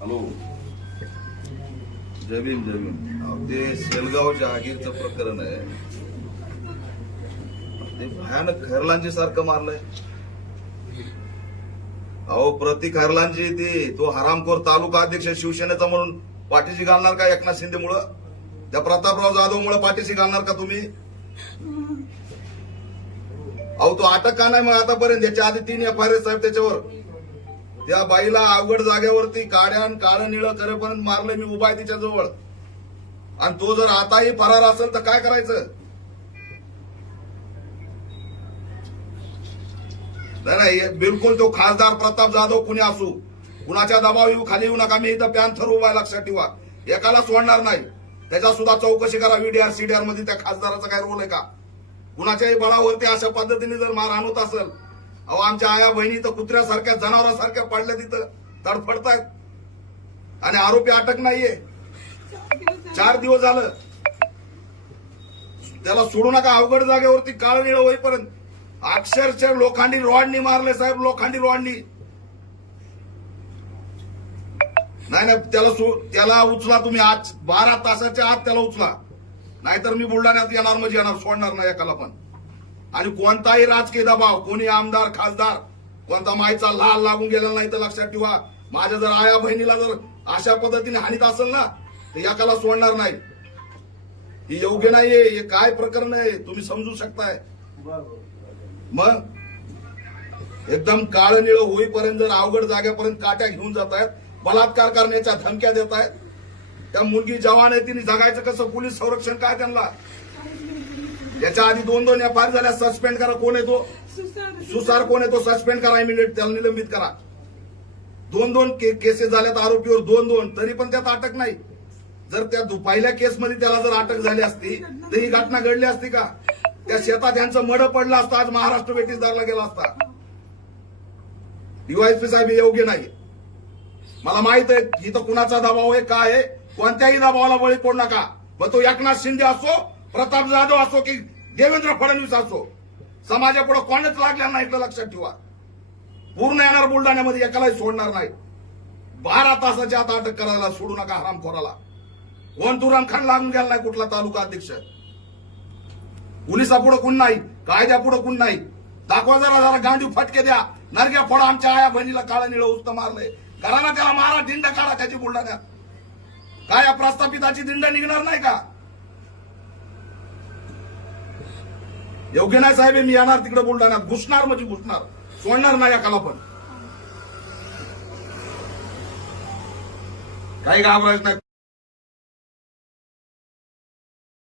Hello, जय भीम जय भीम. अहो, ते सेलगाव जहागीरचं प्रकरण आहे. ते भयानक खैरलांजी सारखं मारलंय. अहो, प्रतीक खैरलांजी ती तो हरामखोर तालुका अध्यक्ष शिवसेनेचा म्हणून पाठीशी घालणार का एकनाथ शिंदेमुळं? त्या प्रतापराव जाधवमुळे पाठीशी घालणार का तुम्ही? अहो, तो अटक का नाही मग आतापर्यंत? याच्या आधी 3 FIR साहेब त्याच्यावर. त्या बाईला अवघड जागेवरती काड्यान काळं निळं करेपर्यंत मारलंय. मी उभा आहे तिच्या जवळ. आणि तो जर आताही फरार असेल तर काय करायचं? नाही बिलकुल. तो खासदार प्रताप जाधव कुणी असू, कुणाच्या दबाव येऊ खाली येऊ नका. मी इथं पॅन्थर उभा आहे, लक्षात ठेवा. एकाला सोडणार नाही. त्याच्या सुद्धा चौकशी करा. VDR CDR मध्ये त्या खासदाराचा काय रोल आहे का? कुणाच्याही बळावरती अशा पद्धतीने जर मारहाण होत असेल, अहो आमच्या आया बहिणी तर कुत्र्यासारख्या जनावरांसारख्या पडल्या तिथं तडफडतायत आणि आरोपी अटक नाहीये. 4 दिवस झालं. त्याला सोडू नका. अवघड जागेवरती काळ निळ होईपर्यंत अक्षरशः लोखंडी रॉडनी मारले साहेब, लोखंडी रॉडनी. नाही त्याला उचला तुम्ही. आज 12 तासाच्या आत त्याला उचला, नाहीतर मी बुलढाण्यात येणार म्हणजे येणार, सोडणार नाही एकाला पण. आणि कोणताही राजकीय दबाव, कोणी आमदार खासदार कोणता मायचा लाल लागून गेलेला नाही तर लक्षात ठेवा. माझ्या जर आया बहिणीला जर अशा पद्धतीने हानीत असेल ना तर एकाला सोडणार नाही. ही योग्य नाहीये. हे काय प्रकरण आहे तुम्ही समजू शकताय. मग एकदम काळं निळं होईपर्यंत जर अवघड जागेपर्यंत काट्या घेऊन जात आहेत, बलात्कार करण्याच्या धमक्या देत आहेत. त्या मुलगी जवान आहे, तिने जगायचं कसं? पोलीस संरक्षण काय त्यांना? याच्या आधी 2 FIR झाल्या. सस्पेंड करा. कोण आहे तो? सुसार कोण आहे तो? सस्पेंड करा इमिडिएट. त्याला निलंबित करा. 2 केसेस झाल्यात आरोपीवर, 2 तरी पण त्यात अटक नाही. जर त्या पहिल्या केसमध्ये त्याला जर अटक झाली असती तर ही घटना घडली असती का? त्या शेतात यांचं मड पडलं असतं, आज महाराष्ट्र बेटीसदारला गेला असता. DYSP साहेब हे योग्य नाही. मला माहित आहे इथं कुणाचा दबाव आहे, काय आहे. कोणत्याही दबावाला बळी पडू नका. मग तो एकनाथ शिंदे असो, प्रताप जाधव असो की देवेंद्र फडणवीस असो, समाजापुढे कोणच लागल्या नाही, लक्षात ठेवा. पूर्ण येणार बुलढाण्यामध्ये, एकालाही सोडणार नाही. 12 तासाच्या आत अटक करायला सोडू नका हरामखोराला. कोण तुरामखान लागून गेला नाही कुठला तालुका अध्यक्ष. पोलिसापुढे कोण नाही, कायद्यापुढे कोण नाही. दाखवा जरा गांडीव फटके द्या. नरग्या फोडा. आमच्या आया बहिणीला काळं निळं उस्त मारलंय. करा ना त्याला, मारा. दिंड काढा त्याची बुलढाण्यात. काय या प्रस्थापिताची दिंड निघणार नाही का? योग्य नाही साहेब. मी येणार तिकडे बुलढाण्यात, घुसणार म्हणजे घुसणार, सोडणार नाही एकाला पण. काही घाबरायचं नाही.